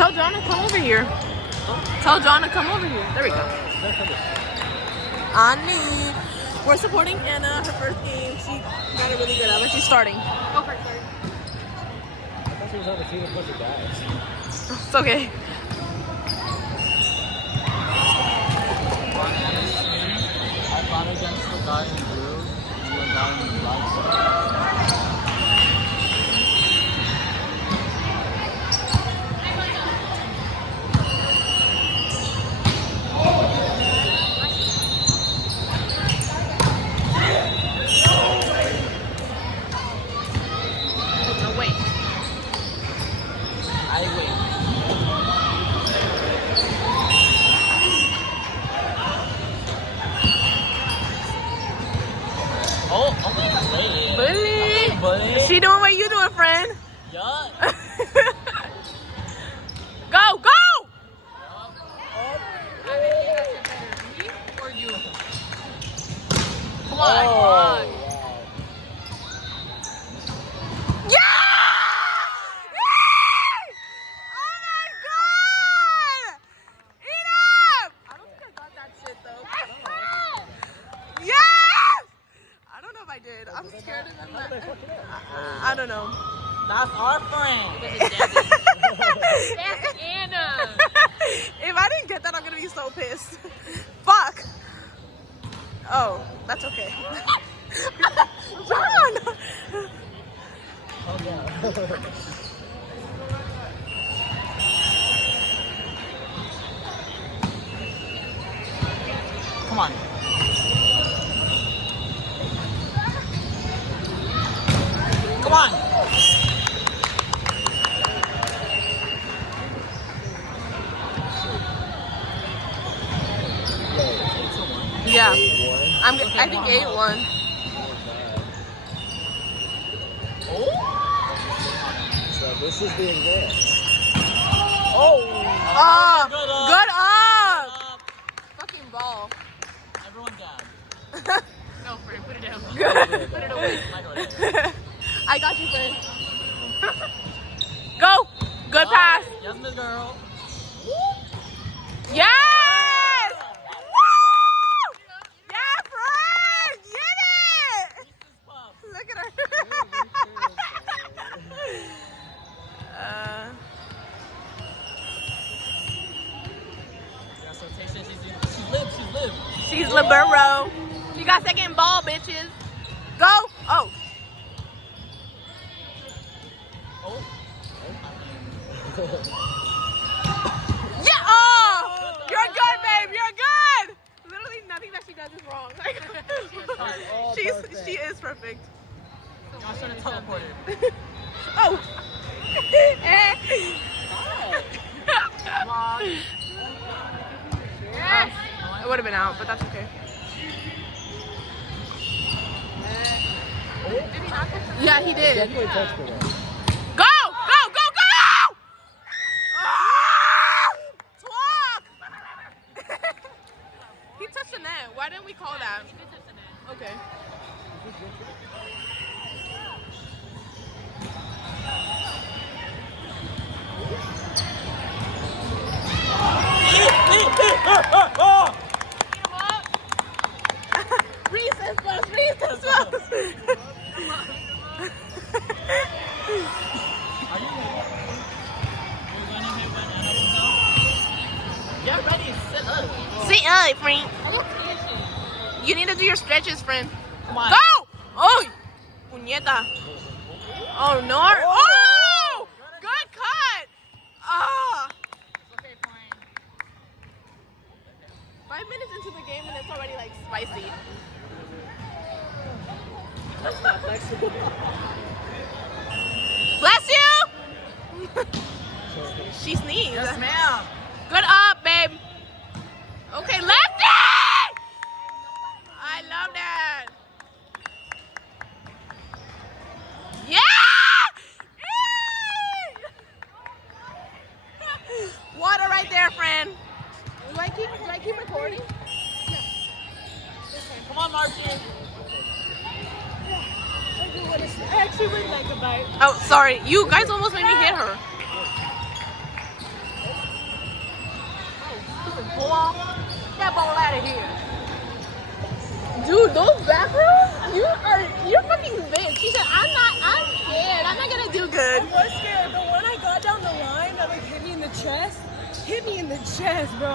Tell John to come over here. Tell John to come over here. There we go. Ani. We're supporting Anna. Her first game. She got it really good at, but she's starting. Go for it, sorry. I thought she was on the team with a bunch of guys. It's okay. I fought against the guy in blue and the guy in black. No, wait. I win. Oh, Bully. buddy. She doing what you doing, friend? Yeah. Go, go! Me or you? Come on. Wow. Yeah! Oh my god! Eat up! I don't think I got that shit though. Yes! I don't know if I did. I'm scared of them. I don't know. That's our friend. That's Anna. If I didn't get that, I'm gonna be so pissed. Fuck. Oh, that's okay. John! Oh, no. Come on. Come on. Yeah. I think 8-1. So this is the advance. Oh! Oh, Good up. good up! Fucking ball. Everyone down. No, Fren, put it down. Good. Put it away. I got you, friend. Go! Good pass. Yes, Miss Girl. Yes! Woo! Yeah, friend! Get it! Look at her. Yeah, so Taysha, she's lived. She's libero. She got second ball, bitches. Go! Oh. Oh. Yeah! Oh! You're good, babe. You're good. Literally nothing that she does is wrong. Like, she is perfect. I should have teleported. Oh. It would have been out, but that's okay. Yeah, he did. Definitely touched for that. Go! Go! Go! Go! Ah! Twalk! He touched the net. Why didn't we call that? He did touch the net. Okay. Recess bus! Recess bus! Get ready, sit up. Sit up, friend. You need to do your stretches, friend. Come on. Go! Oh! Puñeta. Oh, no. Oh! Good cut! Ah! Okay, fine. 5 minutes into the game and it's already like spicy. Bless you! She sneezed. Yes, ma'am. Good up, babe. Okay, lefty! I love that. Yeah! Yay! Water right there, friend. Do I keep recording? Come on, Margie. I actually would like a bite. Oh, sorry. You guys almost made me hit her. wall. Step on out of here. Dude, those bathrooms, you're fucking bitch. She said, I'm scared. I'm not gonna do good. I was scared, but when I got down the line, that like hit me in the chest, bro.